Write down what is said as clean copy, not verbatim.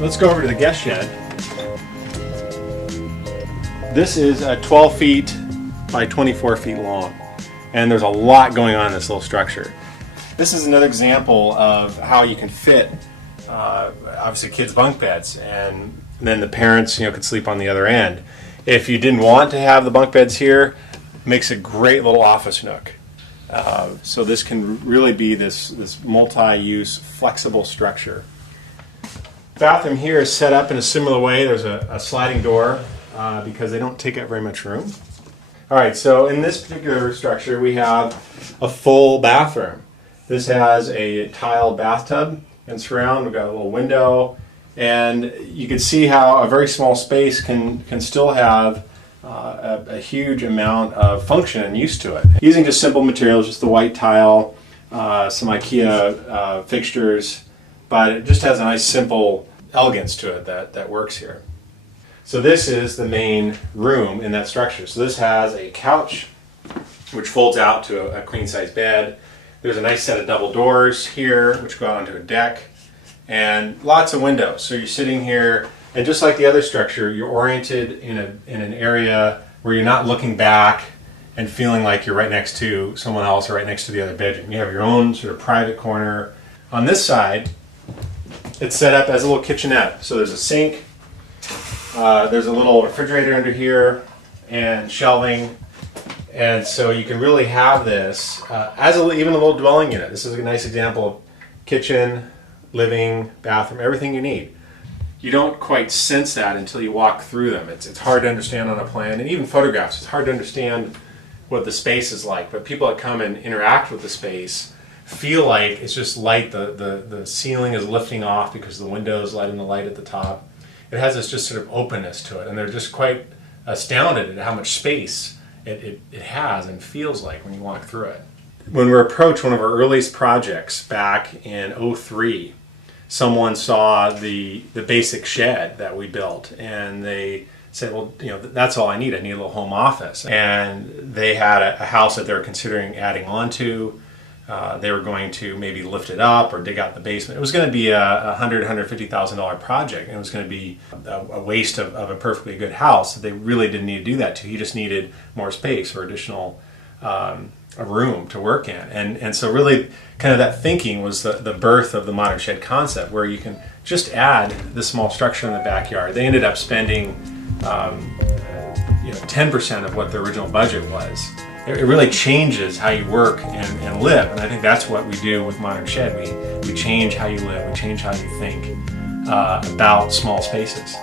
let's go over to the guest shed. This is 12 feet by 24 feet long, and there's a lot going on in this little structure. This is another example of how you can fit obviously kids' bunk beds, and then the parents, you know, could sleep on the other end. If you didn't want to have the bunk beds here, it makes a great little office nook. So this can really be this multi-use, flexible structure. Bathroom here is set up in a similar way. There's a sliding door because they don't take up very much room. All right, so in this particular structure, we have a full bathroom. This has a tiled bathtub and surround. We've got a little window, and you can see how a very small space can still have a huge amount of function and use to it. Using just simple materials, just the white tile, some IKEA fixtures, but it just has a nice simple elegance to it that works here. So this is the main room in that structure. So this has a couch which folds out to a queen size bed. There's a nice set of double doors here which go out onto a deck, and lots of windows. So you're sitting here, and just like the other structure, you're oriented in an area where you're not looking back and feeling like you're right next to someone else or right next to the other bedroom. You have your own sort of private corner. On this side, it's set up as a little kitchenette. So there's a sink, there's a little refrigerator under here, and shelving. And so you can really have this as even a little dwelling unit. This is a nice example of kitchen, living, bathroom, everything you need. You don't quite sense that until you walk through them. It's hard to understand on a plan, and even photographs, it's hard to understand what the space is like. But people that come and interact with the space feel like it's just light. The ceiling is lifting off because the window is letting the light at the top. It has this just sort of openness to it, and they're just quite astounded at how much space it has and feels like when you walk through it. When we approached one of our earliest projects back in '03, someone saw the basic shed that we built, and they said, well, you know, that's all I need. I need a little home office. And they had a house that they were considering adding on to. They were going to maybe lift it up or dig out the basement. It was going to be a $150,000 project, and it was going to be a waste of a perfectly good house that they really didn't need to do that to. He just needed more space or additional a room to work in. And so really kind of that thinking was the birth of the modern shed concept, where you can just add this small structure in the backyard. They ended up spending 10% of what the original budget was. It really changes how you work and live, and I think that's what we do with Modern Shed. We change how you live, we change how you think about small spaces.